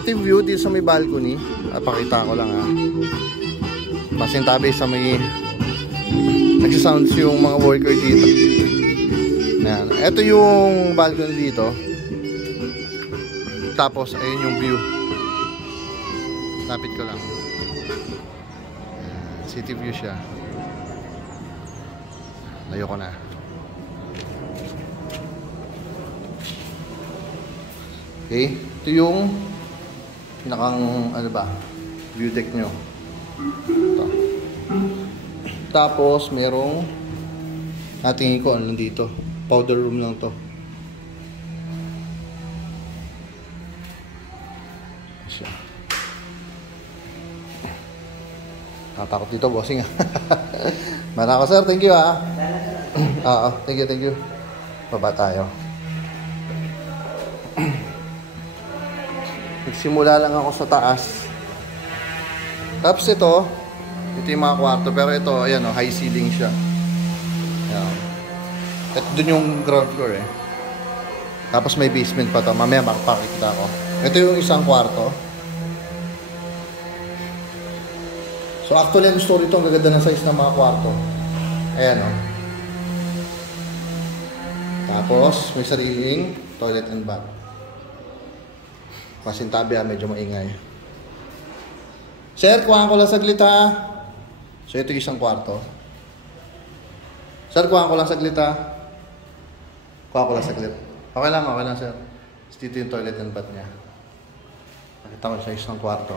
Ito yung view dito sa may balcony. Pakita ko lang ha. Masintabi sa may nagsasounds yung mga worker dito. Ayan. Ito yung balcony dito. Tapos ayun yung view. Lapit ko lang. City view siya. Layo ko na. Okay. Ito yung pinakang ano ba, view deck nyo. Ito. Tapos merong natingin ko ano lang dito, powder room lang to. Siya. Natakot dito bossing. Mana ako sir, thank you ha. Thank you. Baba tayo. Nagsimula lang ako sa taas. Tapos ito yung mga kwarto. Pero ito, ayan o, high ceiling siya. Ayan. At dun yung ground floor eh. Tapos may basement pa to. Mamaya makapakita ko. Ito yung isang kwarto. So actually, ang story ito, ang gaganda ng size ng mga kwarto. Ayan o. Tapos, may sariling toilet and bath. Pasintabi ha, medyo maingay. Sir, kuhaan ko lang saglit ha. So ito yung isang kwarto. Sir, kuhaan ko lang saglit ha. Kuhaan ko lang saglit. Okay lang sir. Dito yung toilet and bath niya. Nakita ko sa isang kwarto.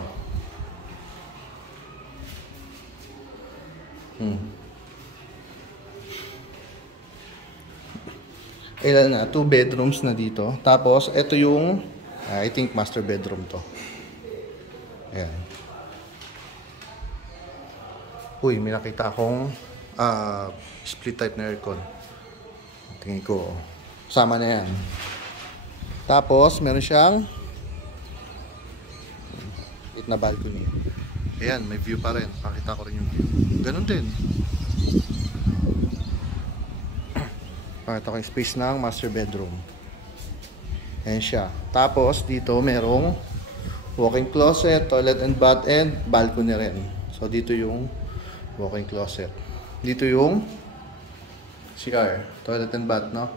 Ilan na? 2 bedrooms na dito. Tapos ito yung I think master bedroom to. Ayan. Uy, may nakita akong split type na aircon. Tingin ko, sama na yan. Tapos, meron siyang it na balcony. Ayan, may view pa rin. Pakita ko rin yung view. Ganun din. Pakita ko yung space ng master bedroom. Ayan siya. Tapos dito merong walk-in closet, toilet and bath, and balcony rin. So dito yung walk-in closet. Dito yung CR, toilet and bath, no?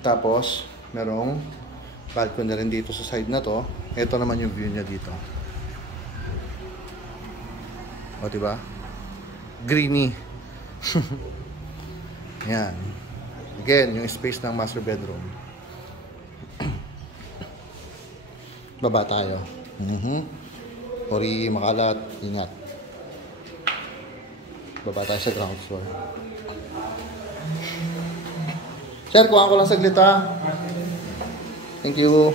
Tapos merong balcony rin dito sa side na to. Ito naman yung view niya dito. O diba? Greeny. Yan. Again, yung space ng master bedroom. Baba tayo. Sorry, makalat. Ingat. Baba tayo sa ground floor. Sir, kuhaan ko lang saglit ha. Thank you.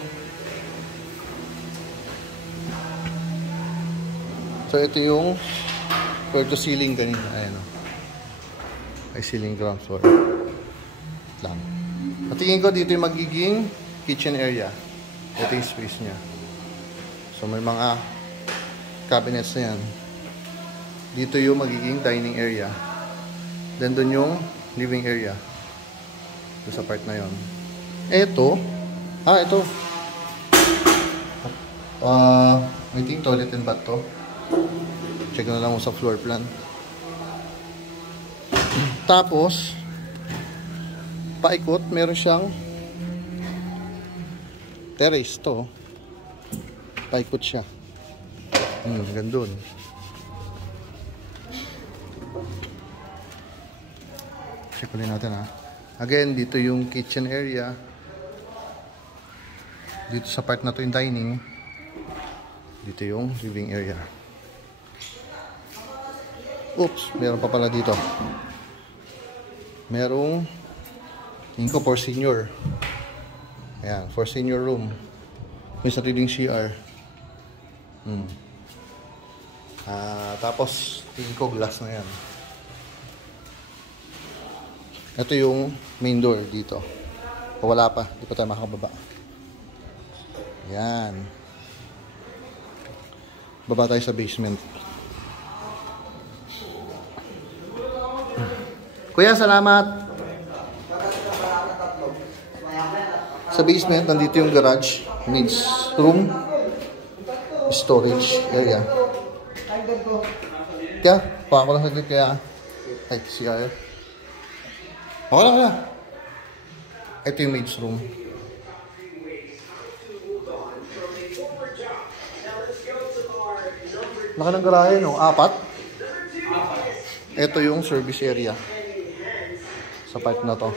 So, ito yung floor to ceiling kanina. Ayan o. Ay, ceiling ground floor. Lang. Patingin ko dito yung magiging kitchen area. Ito yung space niya. So may mga cabinets na yan. Dito yung magiging dining area. Then dun yung living area. Ito sa part na yon. Ito. Ito. I think toilet and bath to. Check na lang mo sa floor plan. Tapos paikot, meron siyang terrace to. Paikot siya. Gandun. Check ulit natin ha. Again, dito yung kitchen area. Dito sa part na to yung dining. Dito yung living area. Oops, meron pa pala dito. Merong tingin ko for senior. Ayan, for senior room. May sariling CR. Tapos tingin ko glass na yan. Ito yung main door dito. O wala pa, di pa tayo makakababa. Ayan. Baba tayo sa basement. Kuya, salamat. Sa basement, nandito yung garage. Maids room. Storage area. Kaya, paka ko lang saglit kaya. Ay, CR. Okay lang kaya. Ito yung maids room. Laki ng garahe, no? 4. Ito yung service area. Sa part na to.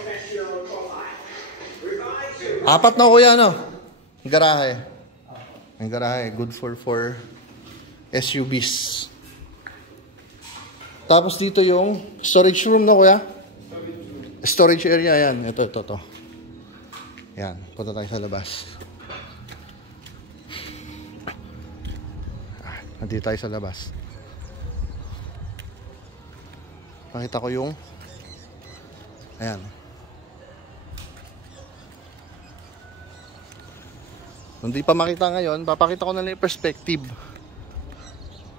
4 na kuya, no? Garahe. Ang garahe, good for 4 SUVs. Tapos dito yung storage room, no kuya? Storage area, yan. Ito. Yan, punta tayo sa labas. Nandito tayo sa labas. Pakita ko yung ayan. Kung di pa makita ngayon, papakita ko na lang yung perspective.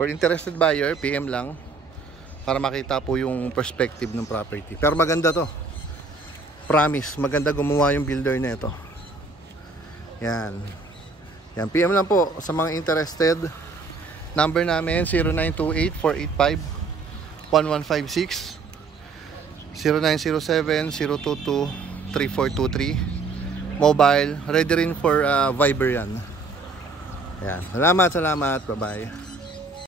For interested buyer, PM lang para makita po yung perspective ng property. Pero maganda to. Promise, maganda gumawa yung builder na ito. Yan. Yan, PM lang po sa mga interested. Number namin 0928-485-1156, 0907-022-3423. Mobile, ready rin for Viber yan. Ayan. Salamat. Bye-bye.